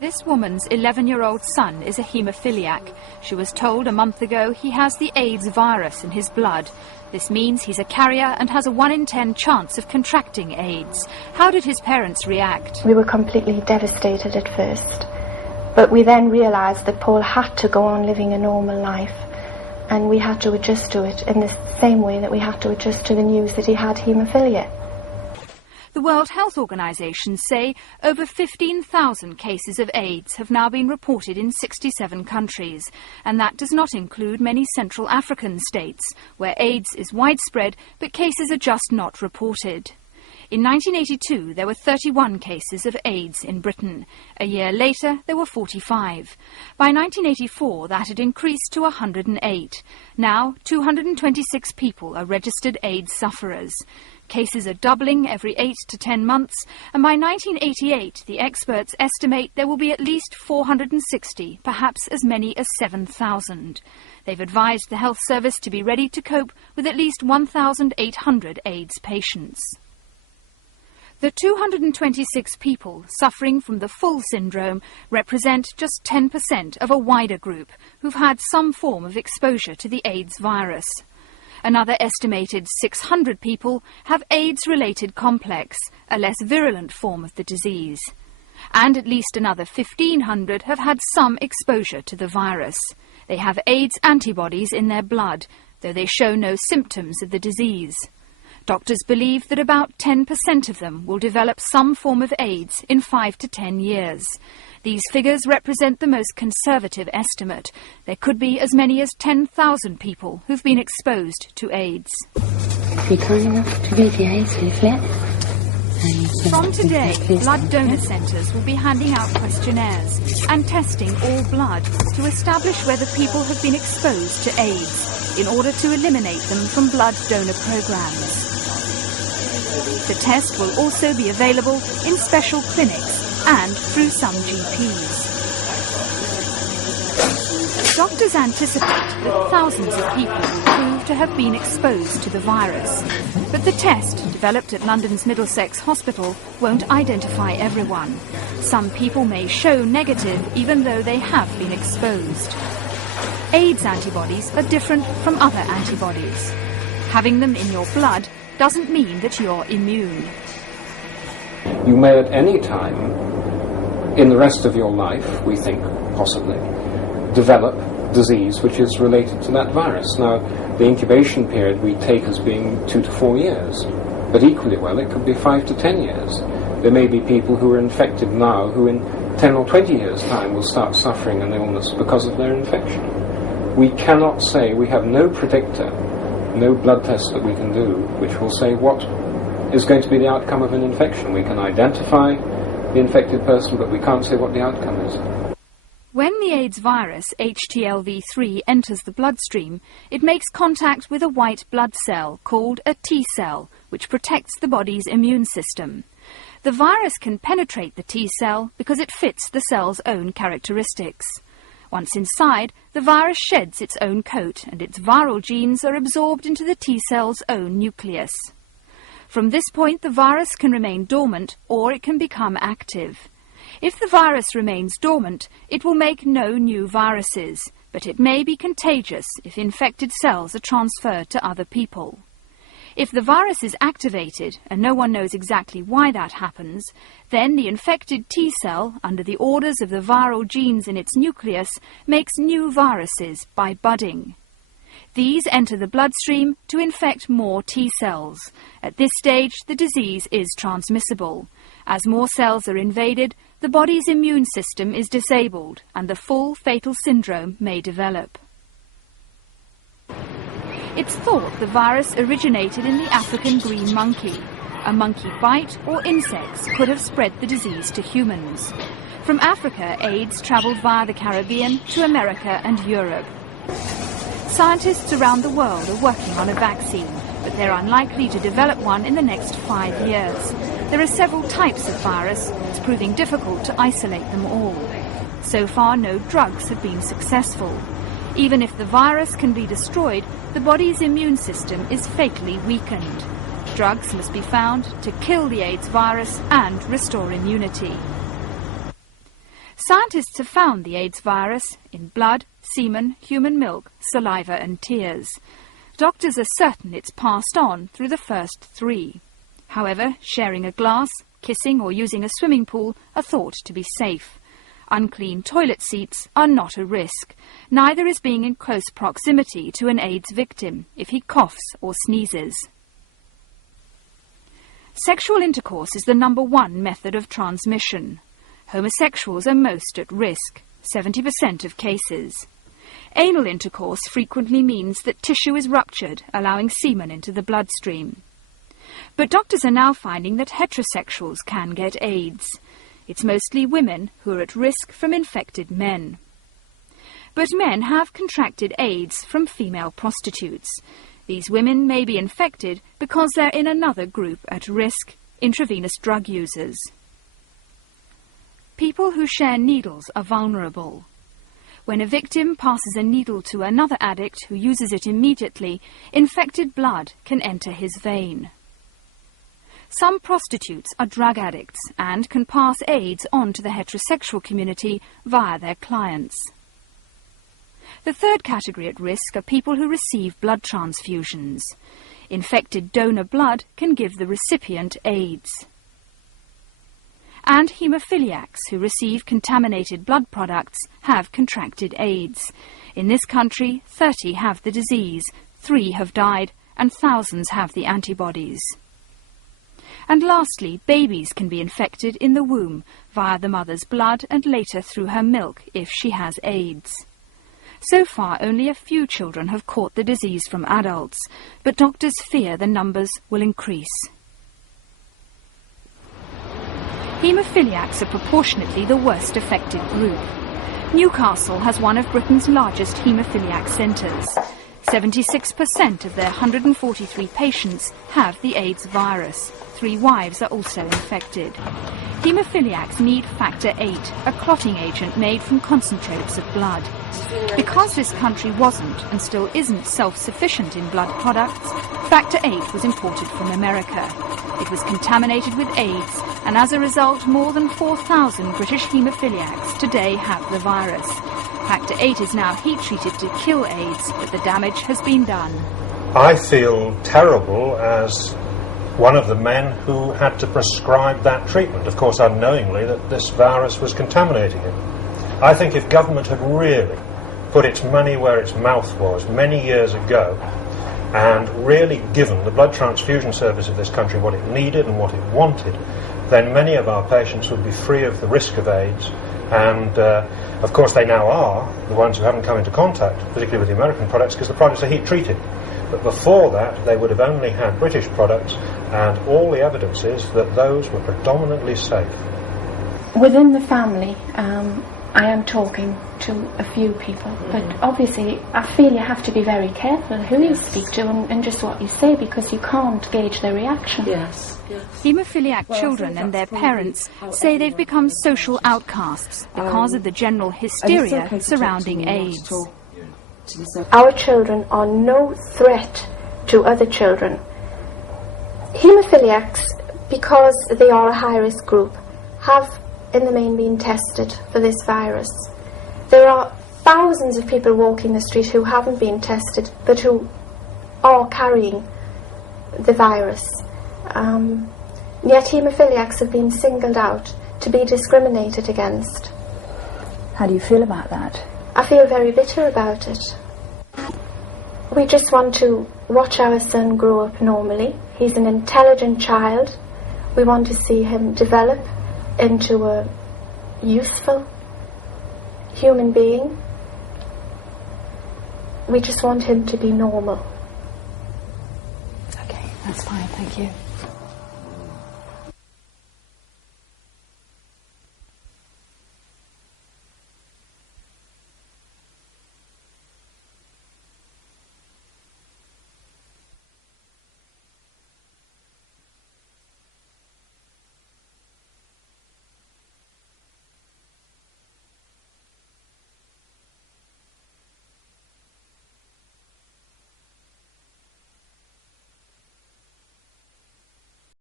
This woman's 11-year-old son is a haemophiliac. She was told a month ago he has the AIDS virus in his blood. This means he's a carrier and has a 1 in 10 chance of contracting AIDS. How did his parents react? We were completely devastated at first, but we then realised that Paul had to go on living a normal life, and we had to adjust to it in the same way that we had to adjust to the news that he had haemophilia. The World Health Organization say over 15,000 cases of AIDS have now been reported in 67 countries, and that does not include many Central African states, where AIDS is widespread but cases are just not reported. In 1982, there were 31 cases of AIDS in Britain. A year later, there were 45. By 1984, that had increased to 108. Now, 226 people are registered AIDS sufferers. Cases are doubling every 8 to 10 months, and by 1988, the experts estimate there will be at least 460, perhaps as many as 7,000. They've advised the health service to be ready to cope with at least 1,800 AIDS patients. The 226 people suffering from the full syndrome represent just 10% of a wider group who've had some form of exposure to the AIDS virus. Another estimated 600 people have AIDS-related complex, a less virulent form of the disease. And at least another 1,500 have had some exposure to the virus. They have AIDS antibodies in their blood, though they show no symptoms of the disease. Doctors believe that about 10% of them will develop some form of AIDS in 5 to 10 years. These figures represent the most conservative estimate. There could be as many as 10,000 people who've been exposed to AIDS. Be kind enough to read the AIDS leaflet. From today, blood donor centres will be handing out questionnaires and testing all blood to establish whether people have been exposed to AIDS in order to eliminate them from blood donor programmes. The test will also be available in special clinics and through some GPs. Doctors anticipate that thousands of people will prove to have been exposed to the virus. But the test, developed at London's Middlesex Hospital, won't identify everyone. Some people may show negative even though they have been exposed. AIDS antibodies are different from other antibodies. Having them in your blood doesn't mean that you're immune. You may at any time in the rest of your life, we think, possibly, develop disease which is related to that virus. Now, the incubation period we take as being 2 to 4 years, but equally well it could be 5 to 10 years. There may be people who are infected now who in 10 or 20 years' time will start suffering an illness because of their infection. We cannot say, we have no predictor, no blood test that we can do which will say what is going to be the outcome of an infection. We can identify the infected person, but we can't say what the outcome is. When the AIDS virus, HTLV3, enters the bloodstream, it makes contact with a white blood cell called a T cell, which protects the body's immune system. The virus can penetrate the T cell because it fits the cell's own characteristics. Once inside, the virus sheds its own coat and its viral genes are absorbed into the T cell's own nucleus. From this point, the virus can remain dormant or it can become active. If the virus remains dormant, it will make no new viruses, but it may be contagious if infected cells are transferred to other people. If the virus is activated, and no one knows exactly why that happens, then the infected T cell, under the orders of the viral genes in its nucleus, makes new viruses by budding. These enter the bloodstream to infect more T cells. At this stage, the disease is transmissible. As more cells are invaded, the body's immune system is disabled, and the full fatal syndrome may develop. It's thought the virus originated in the African green monkey. A monkey bite or insects could have spread the disease to humans. From Africa, AIDS travelled via the Caribbean to America and Europe. Scientists around the world are working on a vaccine, but they're unlikely to develop one in the next 5 years. There are several types of virus. It's proving difficult to isolate them all. So far, no drugs have been successful. Even if the virus can be destroyed, the body's immune system is fatally weakened. Drugs must be found to kill the AIDS virus and restore immunity. Scientists have found the AIDS virus in blood, semen, human milk, saliva and tears. Doctors are certain it's passed on through the first 3. However, sharing a glass, kissing or using a swimming pool are thought to be safe. Unclean toilet seats are not a risk. Neither is being in close proximity to an AIDS victim if he coughs or sneezes. Sexual intercourse is the #1 method of transmission. Homosexuals are most at risk, 70% of cases. Anal intercourse frequently means that tissue is ruptured, allowing semen into the bloodstream. But doctors are now finding that heterosexuals can get AIDS. It's mostly women who are at risk from infected men. But men have contracted AIDS from female prostitutes. These women may be infected because they're in another group at risk, intravenous drug users. People who share needles are vulnerable. When a victim passes a needle to another addict who uses it immediately, infected blood can enter his vein. Some prostitutes are drug addicts and can pass AIDS on to the heterosexual community via their clients. The third category at risk are people who receive blood transfusions. Infected donor blood can give the recipient AIDS. And haemophiliacs who receive contaminated blood products have contracted AIDS. In this country, 30 have the disease, 3 have died, and thousands have the antibodies. And lastly, babies can be infected in the womb via the mother's blood and later through her milk if she has AIDS. So far, only a few children have caught the disease from adults, but doctors fear the numbers will increase. Haemophiliacs are proportionately the worst affected group. Newcastle has one of Britain's largest haemophiliac centres. 76% of their 143 patients have the AIDS virus. 3 wives are also infected. Haemophiliacs need Factor VIII, a clotting agent made from concentrates of blood. Because this country wasn't and still isn't self-sufficient in blood products, Factor VIII was imported from America. It was contaminated with AIDS, and as a result, more than 4,000 British haemophiliacs today have the virus. Factor VIII is now heat-treated to kill AIDS, but the damage has been done. I feel terrible as one of the men who had to prescribe that treatment, of course unknowingly that this virus was contaminating him. I think if government had really put its money where its mouth was many years ago and really given the blood transfusion service of this country what it needed and what it wanted, then many of our patients would be free of the risk of AIDS. And of course they now are, the ones who haven't come into contact, particularly with the American products, because the products are heat treated. But before that they would have only had British products, and all the evidence is that those were predominantly safe. Within the family, I am talking to a few people, but obviously I feel you have to be very careful who you speak to and just what you say, because you can't gauge their reaction. Yes. Haemophiliac children and their parents say they've become social outcasts because of the general hysteria surrounding AIDS. Our children are no threat to other children. Haemophiliacs, because they are a high-risk group, have in the main been tested for this virus. There are thousands of people walking the street who haven't been tested but who are carrying the virus. Yet haemophiliacs have been singled out to be discriminated against. How do you feel about that? I feel very bitter about it. We just want to watch our son grow up normally. He's an intelligent child. We want to see him develop into a useful human being. We just want him to be normal. Okay, that's fine, thank you.